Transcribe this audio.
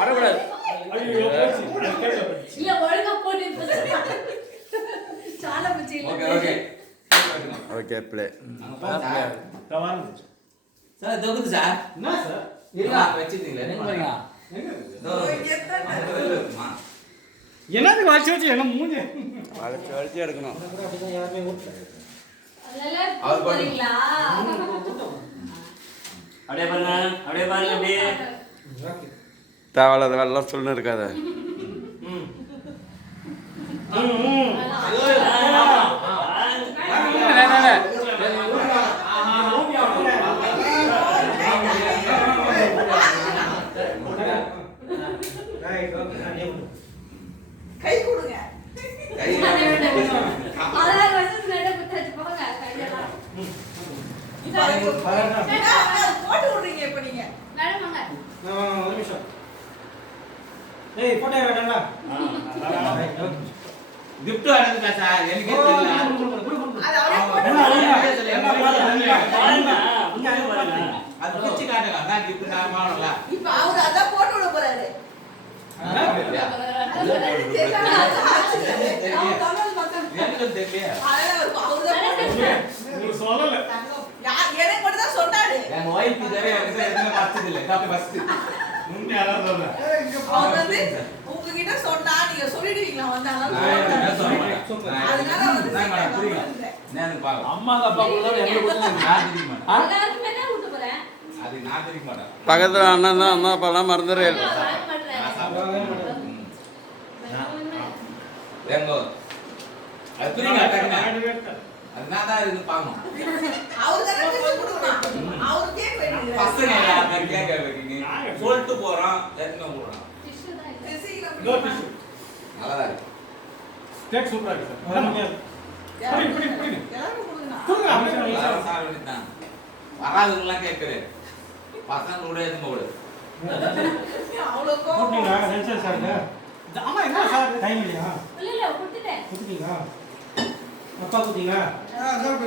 வரக்கூடாது. Okay play. Sir தொகுது sir. என்ன சார்? இருக்கா வெச்சிட்டீங்களா? நீங்க பாருங்க. என்னது வாட்சி வச்சு என்ன மூஞ்சி வளைச்சு எடுக்கணும். அவர் போறீங்களா? அப்படியே பாருங்க, அப்படியே பாருங்க, அப்படியே. தேவையில்லாத வேலைலாம் சொல்லணும் இருக்காத. கை கொடுங்க. கை போட்டு விடுறீங்க இப்ப நீங்க. ஒரு நிமிஷம். ஏய் போட்டோ எடுடா. gift வாங்குங்க சார். எனக்கே தெரியல. அது அப்படியே அது கிச்சி காட்டுங்க. நான் gift நான் வாங்கல. இப்ப அவர் அத போட்டு விட போறாரு. எனக்கு தெரியல. நீ சொல்லல. எனக்கு மட்டும் தான் சொன்னாரு. என் வைஃப் இதவே எனக்கு எதுமே பார்த்தது இல்ல. Copy first. உண்மை அதான் சொல்றேன். அவர் வந்து உங்ககிட்ட சொன்னா நீங்க சொல்லிடுவீங்களா வந்து அதனால வந்து நான் பாக்க அம்மா அப்பா கூட எங்க கொடுத்தீங்க நான் தெரிய மாட்டேன். எல்லாருமே தான் ஊத்த போறேன். அது நான் தெரிய மாட்டேன். பக்கத்துல அண்ணன் தான் அம்மா அப்பாலாம் மறந்துடுறே. எங்கோ அது புரியுங்க டக்குனு. அது நான் தான் இது பாக்கணும். அவர் தான பேசி கொடுக்கணும். அவர் கேக் வேணுங்க. பசங்க எல்லாரும் கேக்க வைக்கீங்க. சொல்லிட்டு போறோம். எத்தனை போறோம். கோ டிஷ்யூ. நல்லா இருக்கு. டேக் சூப்பரா இருக்கு சார். புடி எல்லாரும் கொடுங்க. கொடுங்க. சார் வந்துட்டான். வராதவங்கலாம் கேக்குறேன். பசங்க கூட எதுவும் போடு. அவ்வளோ கோவம். போட்டீங்களா? நென்சல் சார்ங்க. ஆமா என்ன சார் டைம் இல்லையா? இல்ல கொடுத்துட்டேன். கொடுத்தீங்களா? அப்பா கொடுத்தீங்களா? சார்